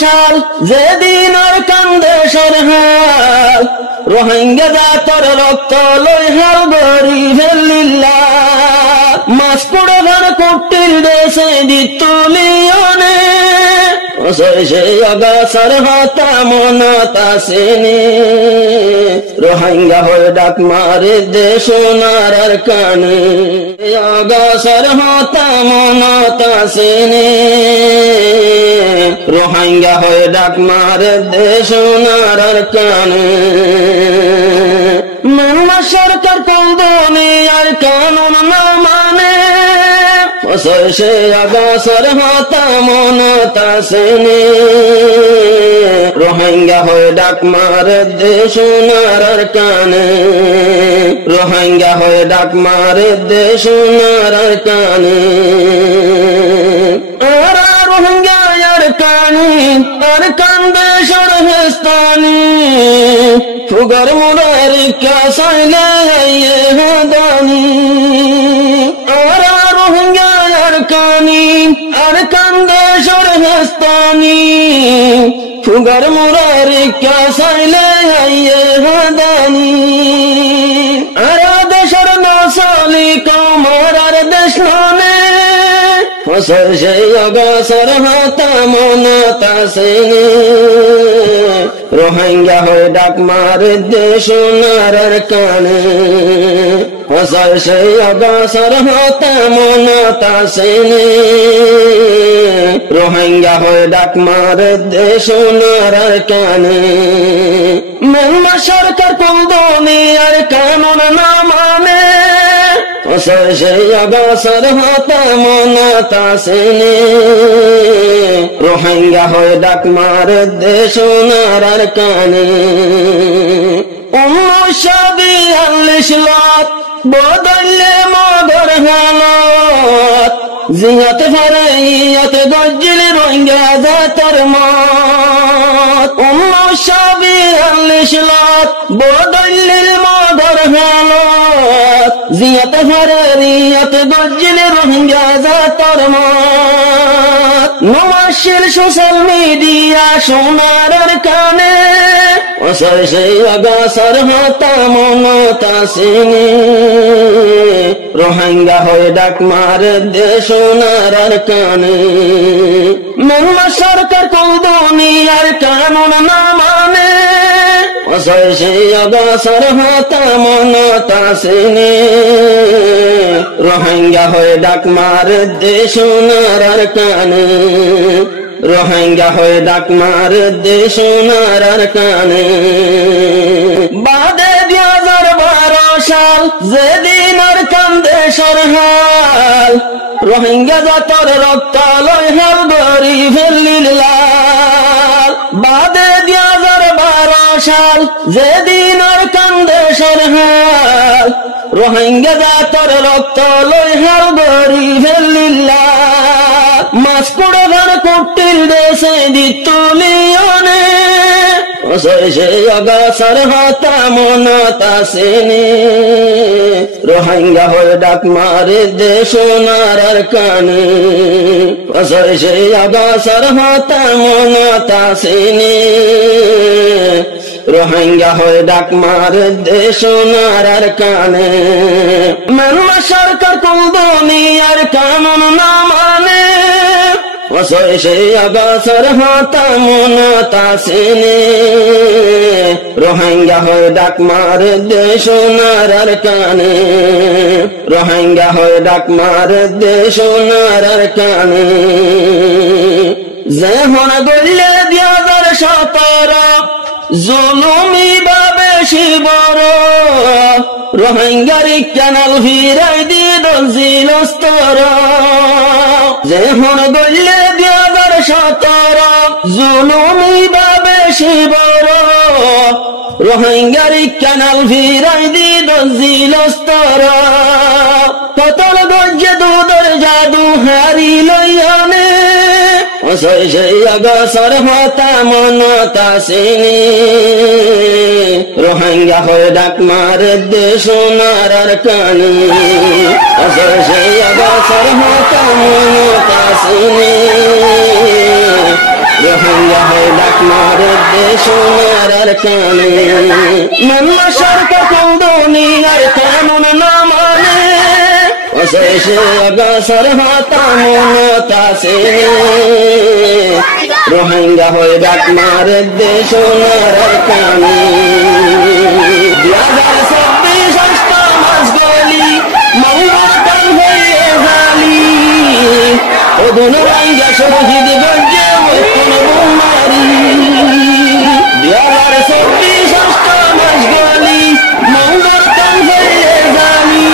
সাল যেদিন ওর কান্দে সরহাল রোহিঙ্গা জাতর রক্ত লই হাল গরি ফেলিল্লা মাস পড়ে ঘর কুটির দেশে দিতুলিয়নে সে অগাছার হাতা মনাতা সেনে রোহিঙ্গা হয়ে ডাক মারে দেশ সোনার কানে অগাছার হাতা মনাতা সেনে রোহিঙ্গা হয়ে ডাক মারে দেশ সোনার কানে মানবা সরকার কোন দুনিয়ার কানুন না মানে সে অগাছার হাতা মনাতা সেনে রোহিঙ্গা হয়ে ডাক মারে দেশ সোনার কানে রোহিঙ্গা হয়ে ডাক মারে দেশ সোনার কানে রোহিঙ্গা আর কানি তার কান্দে সরহেস্তানি ফুগর মুরার কাসাইলে হাদানি রোহিঙ্গা আর কানি আর কান্দে সরহেস্তানি ফুগর মুরার কাসাইলে হাদানি আর দেশের নসালি কমর আর দেশ নানে সে অগাছার হাতা মনাতা সেনে রোহিঙ্গা হয়ে ডাক মারে দেশ সোনার কানে সে অগাছার হাতা মনাতা সেনে রোহিঙ্গা হয়ে ডাক মারে দেশ সোনার কানে মেলমা সরকার কোন দুনিয়ার কানুন না মানে সে অগাছার হাতা মনাতা সেনে রোহিঙ্গা হয়ে ডাক মারে দেশ সোনার কানে 1942 লাখ বদলে মগর হালত জিয়াত ফারাইয়াত গজ্জিল রোহিঙ্গা জাতর মত 1942 লাখ বদলে মগর হালত জিয়াত ফারাইয়াত গজ্জিল রোহিঙ্গা জাতর মত নমাশিল সোশ্যাল মিডিয়া সোনার কানে সে অগাছার হাতা মনাতা সেনে রোহিঙ্গা হয়ে ডাক মারে দেশ সোনার কানে মেলমা সরকার কোন দুনিয়ার কানুন না মানে সে অগাছার হাতা মনাতা সেনে রোহিঙ্গা হয়ে ডাক মারে দেশ সোনার কানে রোহিঙ্গা হয়ে ডাক মারে দেশ সোনার কানে বাদে 2012 সাল যেদিন আর কান্দে সরহাল রোহিঙ্গা জাতর রক্ত লই হাল গরি ফেলিল্লা বাদে 2012 সাল যেদিন আর কান্দে সরহাল রোহিঙ্গা জাতর রক্ত লই হাল গরি ফেলিল্লা মাস পড়ে ঘর কুটির দেশে দিতুলিয়নে সে অগাছার হাতা মনাতা সেনে রোহিঙ্গা হয়ে ডাক মারে দেশ সোনার কানে সে অগাছার হাতা মনাতা সেনে রোহিঙ্গা হয়ে ডাক মারে দেশ সোনার কানে মেলমা সরকার কোন দুনিয়ার কানুন না মানে সে অগাছার হাতা মনাতা সেনে রোহিঙ্গা হয়ে ডাক মারে দেশ সোনার কানে রোহিঙ্গা হয়ে ডাক মারে দেশ সোনার কানে যে হন গড়লে 2017 জুলুমি বাবে শিবর রোহিঙ্গার ক্যানাল ফিরাই দিয়ে দলজিল স্তর যে হন গড়লে 2017 জুলুমি বাবে শিবর রোহিঙ্গার ক্যানাল ফিরাই দিয়ে দলজিল স্তর কতল গজ্জে দুধর জাদু হারি লইয়ানে সে অগাছার হাতা মনাতা সেনে রোহিঙ্গা হয়ে ডাক মারে দেশ সোনার কানে সে অগাছার হাতা মনাতা সেনে রোহিঙ্গা হয়ে ডাক মারে দেশ নারার কানে মানলা সরকার কোন দুনিয়ার কানুন না মানে অশেষে অগসর হাতা মনতা সে রোহিঙ্গা হয়ে ডাক মারে দেশ নারার কানে 2026 অষ্টম মাস গলি মঙ্গলকাল হয়ে গালি ওদুন রোহিঙ্গা শহীদ গঞ্জে কোন বোমারি 2026 অষ্টম মাস গলি মঙ্গলকাল হয়ে গালি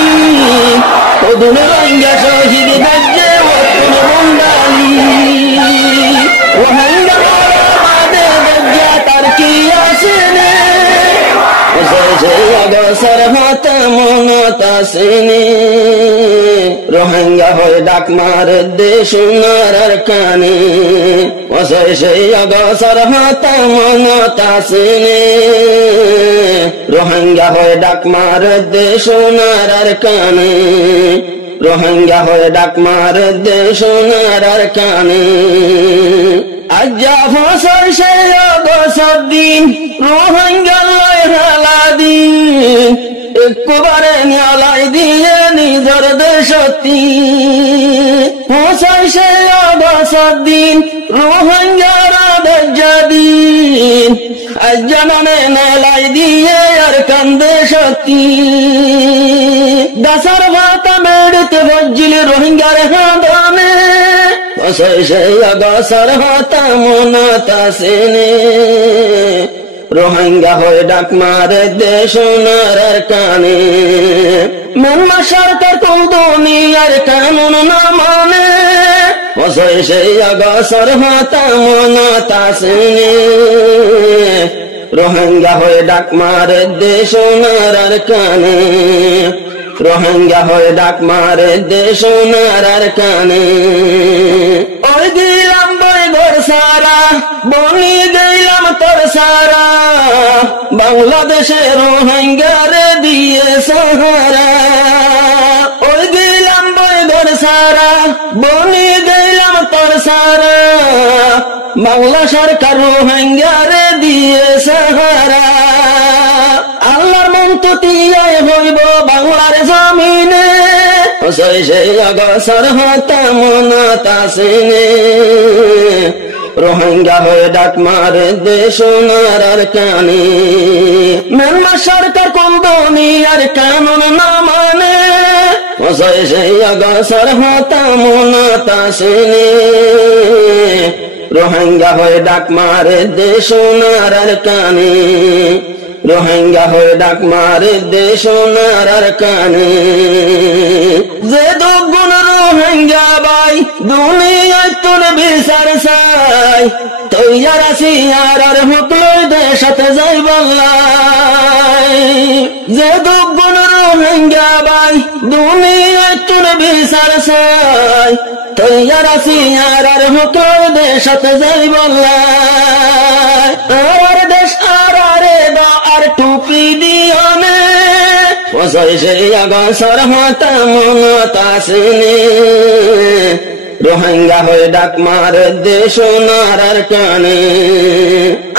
ওদুন রোহিঙ্গা শহীদ গঞ্জে কোন বোমারি রোহিঙ্গা বাদে গজ্জা তার কি আসেনে অগসর হাতা মনতা সেনে রোহিঙ্গা হয়ে ডাক মারে দেশ নারার কানে অশেষে অগসর হাতা মনতা সেনে রোহিঙ্গা হয়ে ডাক মারে দেশ নারার কানে রোহিঙ্গা হয়ে ডাক মারে দেশ নারার কানে আজ্জা ফসল সে অগসর দিন রোহিঙ্গা লয় হালা দিন একবারে নিয়ালাই দিয়ে নিজর দেশতি ফসল সে অগসর দিন রোহিঙ্গার দিন আজ্জা নামে নেলাই দিয়ে আর কান্দে সত্যি দাসার ভাতা মেড়তে বজ্জিল রোহিঙ্গার হাঁদানে অশেষে অগসর হাতা মনতা সেনে রোহিঙ্গা হয়ে ডাক মারে দেশ নারার কানে মানলা সরকার কোন দুনিয়ার কানুন না মানে অশেষে অগসর হাতা মনতা সেনে রোহিঙ্গা হয়ে ডাক মারে দেশ নারার কানে রোহিঙ্গা হয়ে ডাক মারে দেশ নারার কানে ওই দিলাম বই ঘর সারা বনি গেলাম তোর সারা বাংলাদেশে রোহিঙ্গারে দিয়ে সাহারা ওই দিলাম বই ঘর সারা বনি গেলাম তোর সারা বাংলা সরকার রোহিঙ্গারে দিয়ে সাহারা আল্লাহর মন্ততিয়ায় হইব বাংলার জমিনে অশেষে অগসর হাতা মনতা সেনে রোহিঙ্গা হয়ে ডাক মারে দেশ নারার কানে মানলা সরকার কোন দুনিয়ার কানুন না মানে অশেষে অগসর হাতা মনতা সেনে রোহিঙ্গা হয়ে ডাক মারে দেশ নারার কানে রোহিঙ্গা হয়ে ডাক মারে দেশ নারার কানে যে দুগুণ রোহিঙ্গা বাই দুনিয়ায় তোর বিচার চাই তৈয়ার আছি আর হুকলই দেশাতে যাই বললাই যে দুগুণ রোহিঙ্গা বাই দুনিয়ায় তোর বিচার চাই তৈয়ার আছি আর হুকলই দেশাতে যাই বললাই আর দেশ আর টুপি দিওনে অশেষে অগসর হাতা মনতা সেনে রোহিঙ্গা হয়ে ডাক মারে দেশ নারার কানে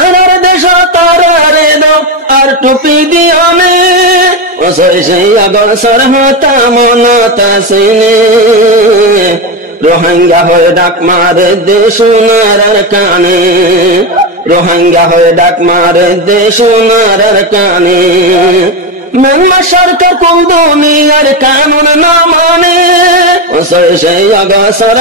আর দেশ তারারে দো আর টুপি দিওনে অশেষে অগসর হাতা মনতা সেনে রোহিঙ্গা হয়ে ডাক মারে দেশ নারার কানে রোহিঙ্গা হয়ে ডাক মারে দেশ নারার কানে মানলা সরকার কোন দুনিয়ার কানুন না মানে অশেষে অগসর